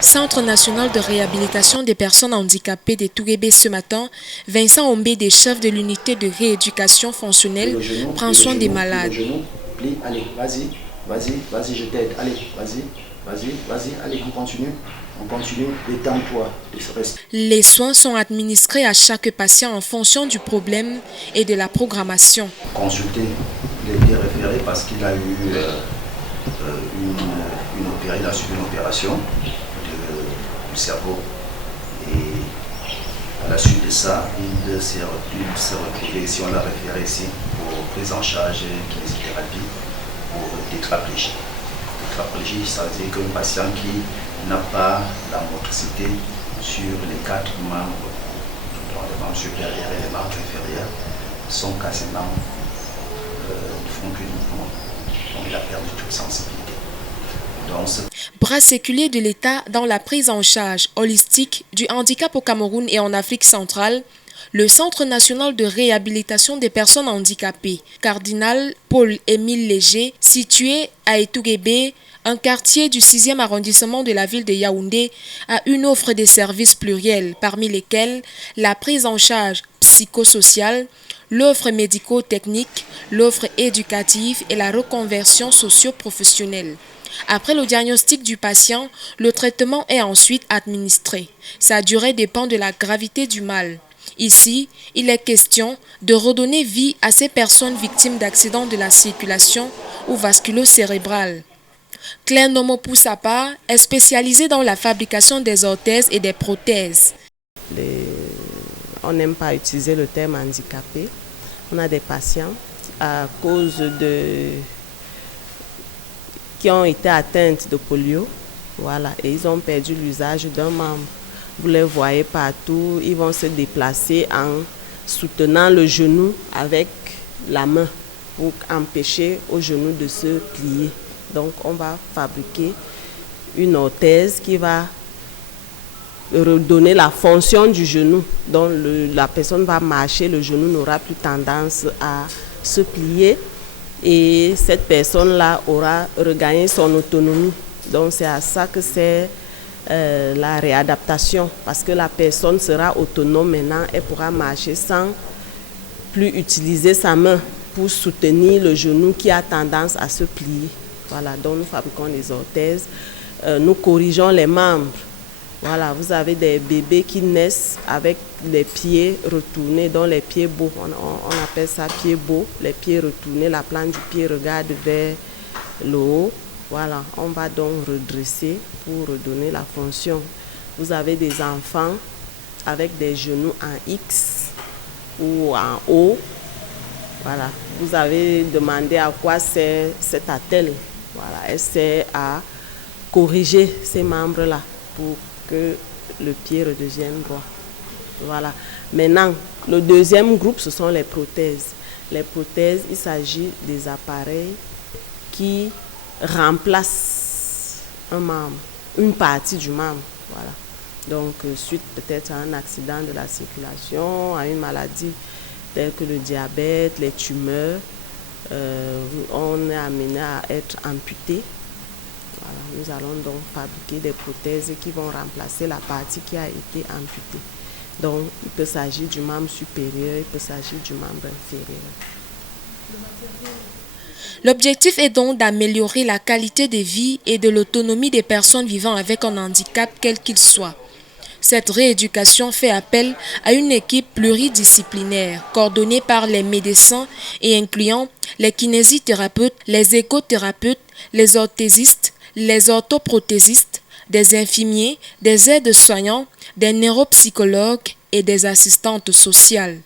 Centre national de réhabilitation des personnes handicapées de Touguébé ce matin, Vincent Ombé, des chefs de l'unité de rééducation fonctionnelle, prend soin des malades. Plie, allez, vas-y, je t'aide, allez, vas-y, allez, on continue, détends-toi. Les soins sont administrés à chaque patient en fonction du problème et de la programmation. Consulter les pieds référés parce qu'il a eu il a subi une opération du cerveau et à la suite de ça, il s'est retrouvé ici, on l'a référé ici pour prise en charge kinésithérapie pour tétraplégie. Tétraplégie, ça veut dire qu'un patient qui n'a pas la motricité sur les 4 membres, donc les membres supérieurs et les membres inférieurs, sont quasiment ne font que du mouvement. Donc il a perdu toute sensibilité. Bras séculier de l'État dans la prise en charge holistique du handicap au Cameroun et en Afrique centrale, le Centre national de réhabilitation des personnes handicapées, Cardinal Paul-Émile Léger, situé à Etouguébé, un quartier du 6e arrondissement de la ville de Yaoundé, a une offre de services pluriels, parmi lesquels la prise en charge psychosociale, l'offre médico-technique, l'offre éducative et la reconversion socio-professionnelle. Après le diagnostic du patient, le traitement est ensuite administré. Sa durée dépend de la gravité du mal. Ici, il est question de redonner vie à ces personnes victimes d'accidents de la circulation ou vasculo-cérébrales. Claire Nomo-Poussapa est spécialisée dans la fabrication des orthèses et des prothèses. On n'aime pas utiliser le terme handicapé. On a des patients à cause qui ont été atteintes de polio, voilà, et ils ont perdu l'usage d'un membre. Vous les voyez partout, ils vont se déplacer en soutenant le genou avec la main pour empêcher au genou de se plier. Donc on va fabriquer une orthèse qui va redonner la fonction du genou. Donc la personne va marcher, le genou n'aura plus tendance à se plier. Et cette personne-là aura regagné son autonomie. Donc c'est à ça que c'est la réadaptation, parce que la personne sera autonome maintenant, elle pourra marcher sans plus utiliser sa main pour soutenir le genou qui a tendance à se plier. Voilà, donc nous fabriquons des orthèses, nous corrigeons les membres. Voilà, vous avez des bébés qui naissent avec les pieds retournés, donc les pieds beaux, on appelle ça pieds beaux, les pieds retournés, la plante du pied regarde vers le haut. Voilà, on va donc redresser pour redonner la fonction. Vous avez des enfants avec des genoux en X ou en O. Voilà, vous avez demandé à quoi sert cet attelle. Voilà, elle sert à corriger ces membres-là pour que le pied redevienne droit. Voilà. Maintenant, le deuxième groupe, ce sont les prothèses. Les prothèses, il s'agit des appareils qui remplacent un membre, une partie du membre. Voilà. Donc, suite peut-être à un accident de la circulation, à une maladie telle que le diabète, les tumeurs, on est amené à être amputé. Voilà, nous allons donc fabriquer des prothèses qui vont remplacer la partie qui a été amputée. Donc, il peut s'agir du membre supérieur, il peut s'agir du membre inférieur. L'objectif est donc d'améliorer la qualité de vie et de l'autonomie des personnes vivant avec un handicap, quel qu'il soit. Cette rééducation fait appel à une équipe pluridisciplinaire, coordonnée par les médecins et incluant les kinésithérapeutes, les écothérapeutes, les orthésistes, les orthoprothésistes, des infirmiers, des aides-soignants, des neuropsychologues et des assistantes sociales.